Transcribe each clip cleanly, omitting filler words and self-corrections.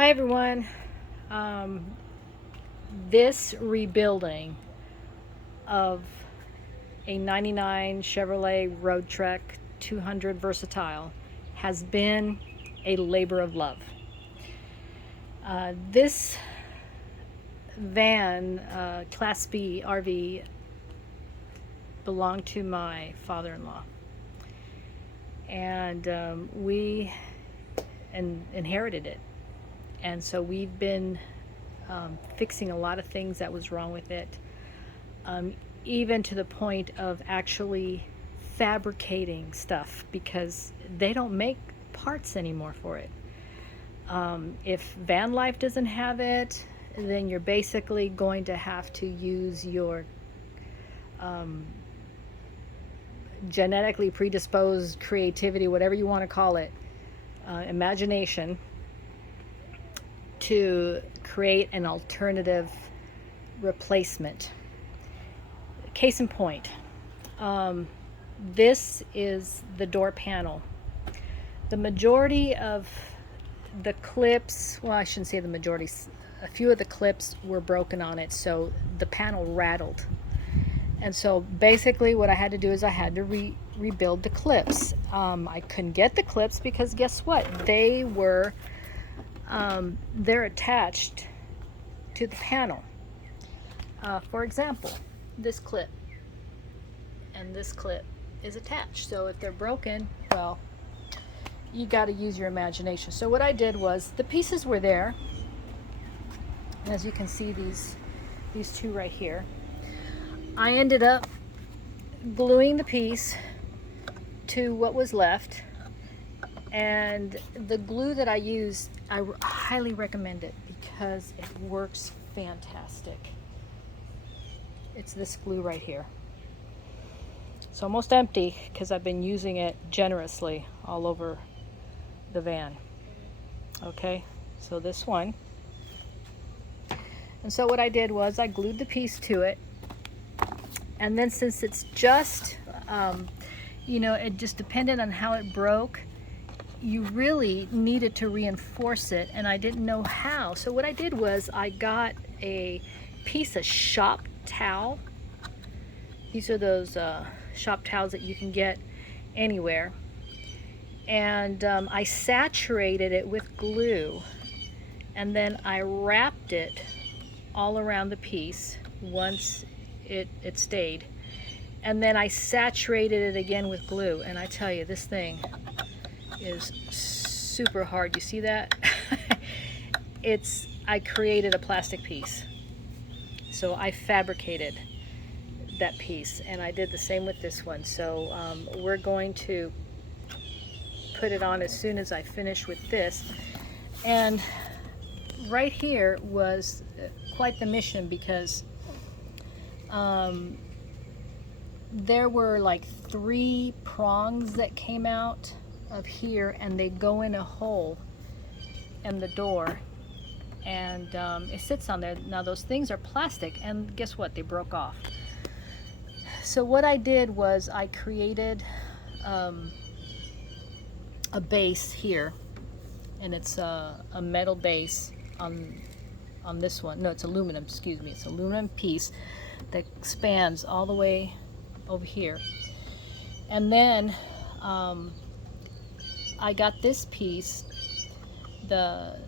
Hi everyone. Um, this rebuilding of a 99 Chevrolet Roadtrek 200 Versatile has been a labor of love. This van, Class B RV, belonged to my father-in-law, and we inherited it. And so we've been fixing a lot of things that was wrong with it, even to the point of actually fabricating stuff because they don't make parts anymore for it. If van life doesn't have it, then you're basically going to have to use your um, genetically predisposed creativity, whatever you want to call it, imagination, to create an alternative replacement. Case in point, this is the door panel. The majority of the clips, well, I shouldn't say the majority, a few of the clips were broken on it, so the panel rattled. And so basically what I had to do is I had to rebuild the clips. I couldn't get the clips because guess what? They're attached to the panel. For example, this clip and this clip is attached. So if they're broken, well, you got to use your imagination. So what I did was the pieces were there. And as you can see, these two right here. I ended up gluing the piece to what was left. And the glue that I used, I highly recommend it because it works fantastic. It's this glue right here. It's almost empty because I've been using it generously all over the van. Okay, so this one. And so what I did was I glued the piece to it. And then since it's just, it just depended on how it broke, you really needed to reinforce it, and I didn't know how. So what I did was I got a piece of shop towel. These are those shop towels that you can get anywhere. And I saturated it with glue, and then I wrapped it all around the piece once it stayed. And then I saturated it again with glue, and I tell you, this thing is super hard. You see that? I created a plastic piece. So I fabricated that piece, and I did the same with this one. So we're going to put it on as soon as I finish with this. And right here was quite the mission because there were like 3 prongs that came out of here, and they go in a hole in the door, and it sits on there. Now those things are plastic, and guess what? They broke off. So what I did was I created a base here, and it's a metal base on this one. No, it's aluminum, excuse me. It's an aluminum piece that spans all the way over here. And then I got this piece, the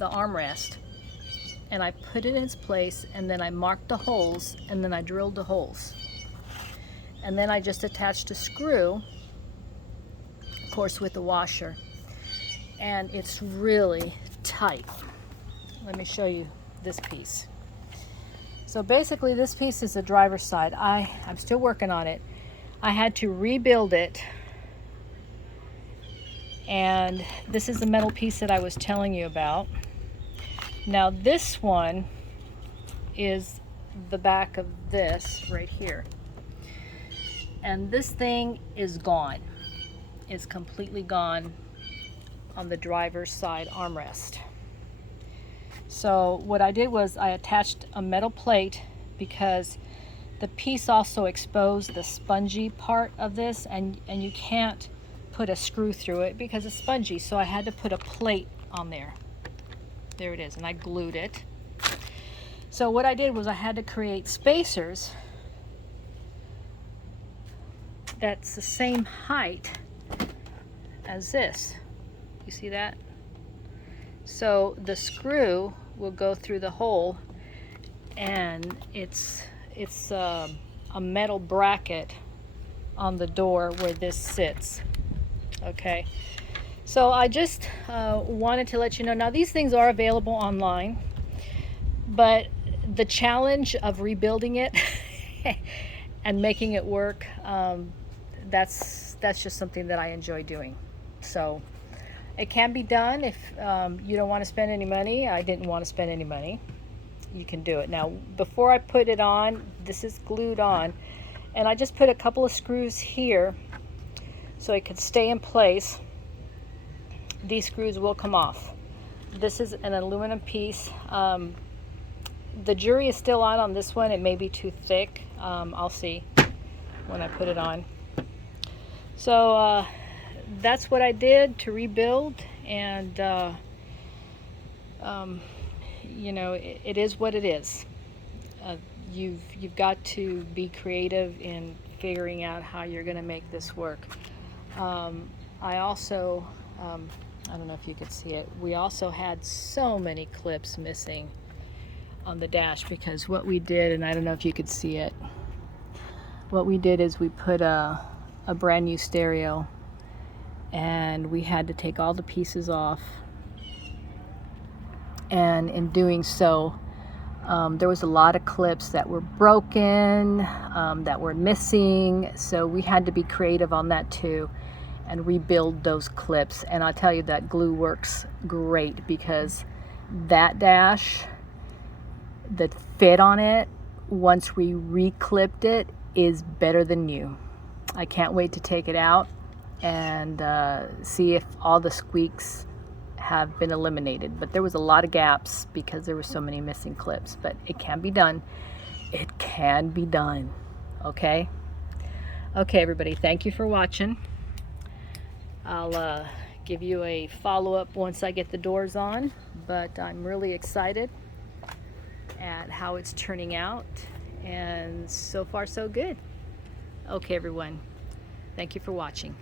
armrest, and I put it in its place, and then I marked the holes, and then I drilled the holes. And then I just attached a screw, of course with the washer, and it's really tight. Let me show you this piece. So basically this piece is the driver's side. I'm still working on it. I had to rebuild it, and this is the metal piece that I was telling you about. Now this one is the back of this right here, and this thing is gone. It's completely gone on the driver's side armrest. So what I did was I attached a metal plate because the piece also exposed the spongy part of this, and you can't put a screw through it because it's spongy, so I had to put a plate on there. There it is, and I glued it. So what I did was I had to create spacers that's the same height as this. You see that? So the screw will go through the hole, and it's a metal bracket on the door where this sits. Okay, so I just wanted to let you know. Now these things are available online, but the challenge of rebuilding it and making it work, that's just something that I enjoy doing. So it can be done if you don't want to spend any money. I didn't want to spend any money. You can do it. Now, before I put it on, this is glued on, and I just put a couple of screws here so it could stay in place. These screws will come off. This is an aluminum piece. The jury is still on this one. It may be too thick. I'll see when I put it on. So that's what I did to rebuild, and you know, it is what it is. You've got to be creative in figuring out how you're going to make this work. I also, I don't know if you could see it, we also had so many clips missing on the dash, because what we did, and I don't know if you could see it, what we did is we put a brand new stereo, and we had to take all the pieces off, and in doing so, there was a lot of clips that were broken, that were missing, so we had to be creative on that too and rebuild those clips. And I'll tell you, that glue works great, because that dash, the fit on it, once we re-clipped it, is better than new. I can't wait to take it out and see if all the squeaks have been eliminated. But there was a lot of gaps because there were so many missing clips, but it can be done. It can be done. Okay everybody, thank you for watching. I'll give you a follow-up once I get the doors on, but I'm really excited at how it's turning out, and so far so good. Okay everyone, thank you for watching.